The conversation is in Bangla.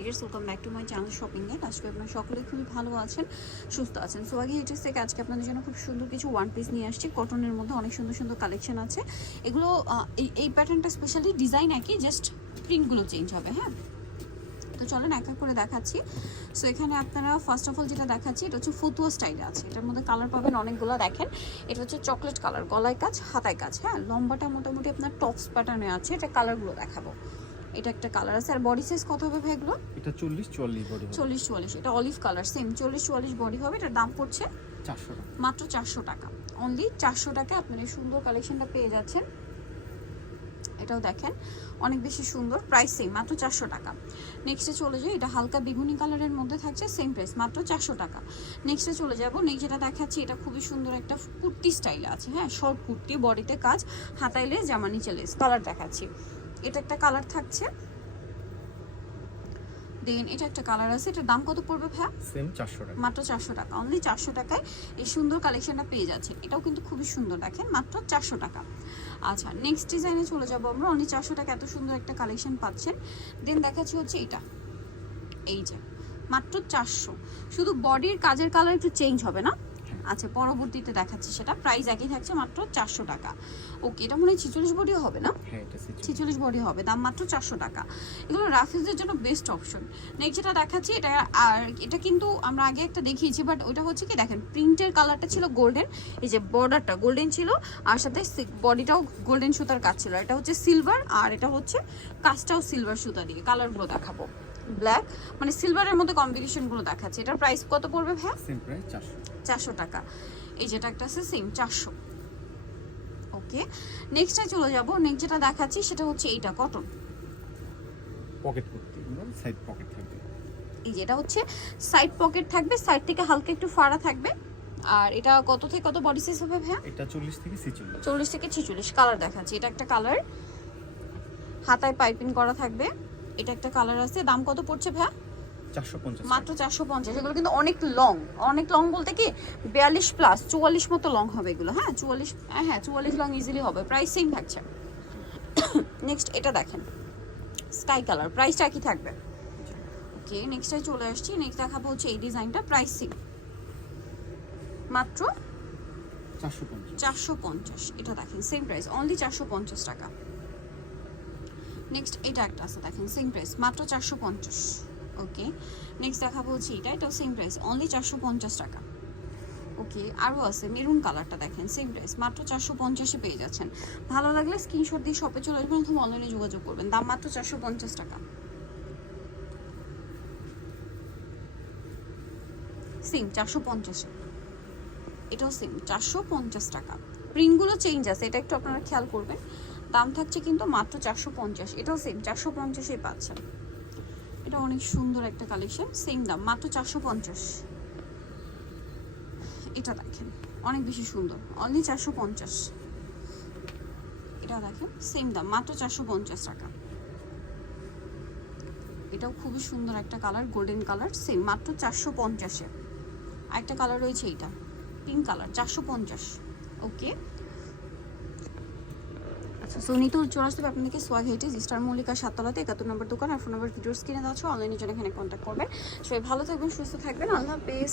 Videos welcome back to my channel shopping এ আজকে আপনারা সকলে খুবই ভালো আছেন, সুস্থ আছেন। সো আগে এটিস থেকে আজকে আপনাদের জন্য খুব সুন্দর কিছু ওয়ান পিস নিয়ে আসছি। কটনের মধ্যে অনেক সুন্দর সুন্দর কালেকশন আছে। এগুলো এই প্যাটার্নটা স্পেশালি ডিজাইন একই জাস্ট প্রিন্টগুলো চেঞ্জ হবে হ্যাঁ? তো চলেন এক এক করে দেখাচ্ছি। সো এখানে আপনারা ফার্স্ট অফ অল যেটা দেখাচ্ছি, এটা হচ্ছে ফতুয়া স্টাইলে আছে। এটার মধ্যে কালার পাবেন অনেকগুলো, দেখেন। এটা হচ্ছে চকলেট কালার গলায় কাজ, হাতায় কাজ হ্যাঁ? লম্বাটা মোটামুটি আপনার টপস প্যাটার্নে আছে। এটা কালারগুলো দেখাবো। এটা একটা কালার আছে। আর বডি সাইজ কত হবে ভাই এগুলো? এটা চল্লিশ চুয়াল্লিশ বডি হবে। চল্লিশ চুয়াল্লিশ এটা অলিভ কালার সেম চল্লিশ চুয়াল্লিশ বডি হবে এটার দাম পড়ছে চারশো টাকা। মাত্র চারশো টাকা। অনলি চারশো টাকা আপনারা এই সুন্দর কালেকশনটা পেয়ে যাচ্ছেন। এটাও দেখেন অনেক বেশি সুন্দর প্রাইস সেম মাত্র চারশো টাকা। নেক্সটে চলে যাই এটা হালকা বেগুনি কালারের মধ্যে থাকছে সেম প্রাইস মাত্র চারশো টাকা। নেক্সটে চলে যাব নেক্সট যেটা দেখাচ্ছি এটা খুবই সুন্দর একটা কুর্তি স্টাইল আছে হ্যাঁ? শর্ট কুর্তি বডিতে কাজ হাতাইলে জামা নিচে লেস কালার দেখাচ্ছি। এটা একটা কালার থাকছে। দেন এটা একটা কালার আছে এটার দাম কত পড়বে ভাইয়া? সেম চারশো টাকা। মাত্র চারশো টাকা। অনলি চারশো টাকায় এই সুন্দর কালেকশনটা পেয়ে যাচ্ছে এটাও কিন্তু খুবই সুন্দর দেখেন মাত্র চারশো টাকা। আচ্ছা নেক্সট ডিজাইনে চলে যাব আমরা। অনলি চারশো টাকা এত সুন্দর একটা কালেকশন পাচ্ছেন। দেন দেখাচ্ছি হচ্ছে এইটা এই যে মাত্র চারশো। শুধু বডির কাজের কালার একটু চেঞ্জ হবে না? আচ্ছা পরবর্তীতে দেখাচ্ছি সেটা। প্রাইস একই থাকছে মাত্র চারশো টাকা। ওকে এটা মনে হয় ছিচল্লিশ বডিও হবে না? হ্যাঁ ছিচল্লিশ। বডি হবে দাম মাত্র চারশো টাকা। এগুলো রাফিজদের জন্য বেস্ট অপশন নেক্সট যেটা দেখাচ্ছি এটা আর এটা কিন্তু আমরা আগে একটা দেখিয়েছি বাট ওটা হচ্ছে কি দেখেন প্রিন্টের কালারটা ছিল গোল্ডেন এই যে বর্ডারটা গোল্ডেন ছিল আর সাথে বডিটাও গোল্ডেন সুতার কাজ ছিল। এটা হচ্ছে সিলভার আর এটা হচ্ছে কাজটাও সিলভার সুতা দিয়ে। কালারগুলো দেখাবো। ব্ল্যাক মানে সিলভারের মধ্যে কম্বিনেশনগুলো দেখাচ্ছে। এটার প্রাইস কত পড়বে সেম প্রাইস চারশো। চারশো টাকা। এই যেটা একটা আছে সেম চারশো। ওকে নেক্সটে চলে যাব। নেক্সট যেটা দেখাচ্ছি সেটা হচ্ছে এইটা কটন পকেট করতে সাইড পকেট থাকবে। এই যেটা হচ্ছে সাইড পকেট থাকবে সাইড থেকে হালকা একটু ফাড়া থাকবে। আর এটা কত থেকে কত বডি সাইজ হবে ভাইয়া? এটা চল্লিশ থেকে ছিচল্লিশ। চল্লিশ থেকে ছিচল্লিশ কালার দেখাচ্ছি। এটা একটা কালার হাতায় পাইপিং করা থাকবে। এটা একটা কালার আছে। দাম কত পড়ছে ভাইয়া? মাত্র চারশো পঞ্চাশ। এগুলো কিন্তু অনেক লং অনেক লং বলতে কি বিয়াল্লিশ প্লাস চুয়াল্লিশ মতো লং হবে এগুলো হ্যাঁ? চুয়াল্লিশ হ্যাঁ হ্যাঁ চুয়াল্লিশ লং ইজিলি হবে। প্রাইস সেম থাকছে। নেক্সট এটা দেখেন। স্কাই কালার প্রাইসটা একই থাকবে। ওকে নেক্সটে চলে আসছি। নেক্সট দেখাবো হচ্ছে এই ডিজাইনটা প্রাইস সেম মাত্র চারশো পঞ্চাশ। এটা দেখেন সেম প্রাইস অনলি চারশো পঞ্চাশ টাকা। নেক্সট এটা একটা আছে, দেখেন সেম প্রাইস মাত্র চারশো পঞ্চাশ। ওকে নেক্সট দেখাবো হচ্ছে এটা, এটাও সেম প্রাইস অনলি চারশো পঞ্চাশ টাকা। ওকে আরও আছে মেরুন কালারটা দেখেন সেম প্রাইস মাত্র চারশো পঞ্চাশে পেয়ে যাচ্ছেন। ভালো লাগলে স্ক্রিনশট দিয়ে শপে চলে আসবেন অথবা অনলাইনে যোগাযোগ করবেন, দাম মাত্র চারশো পঞ্চাশ টাকা। সেম চারশো পঞ্চাশে। এটাও সেম চারশো পঞ্চাশ টাকা। প্রিন্টগুলো চেঞ্জ আছে, এটা একটু আপনারা খেয়াল করবেন। দাম থাকছে কিন্তু মাত্র চারশো পঞ্চাশ। এটাও সেম চারশো পঞ্চাশে পাচ্ছেন। এটা অনেক সুন্দর একটা কালেকশন সেম দাম, মাত্র চারশো পঞ্চাশ। এটা দেখেন, অনেক বেশি সুন্দর অনলি চারশো পঞ্চাশ। এটা দেখেন সেম দাম, মাত্র চারশো পঞ্চাশ টাকা। এটাও খুবই সুন্দর একটা কালার গোল্ডেন কালার সেম মাত্র চারশো পঞ্চাশে। আরেকটা কালার রয়েছে এইটা পিঙ্ক কালার চারশো পঞ্চাশ। ওকে সো নিতুল চলে আপনাকে হবে আপনাদেরকে সোয়াগ হেটিস স্টার মল্লিকা সাততলাতে, একাত্তর নম্বর দোকান, আর ফোন নম্বর ভিডিওস কিনে দেওয়া আছে অনলাইনের জন্য এখানে কন্ট্যাক্ট করবেন। সবাই ভালো থাকবেন, সুস্থ থাকবেন, আল্লাহ হাফেজ।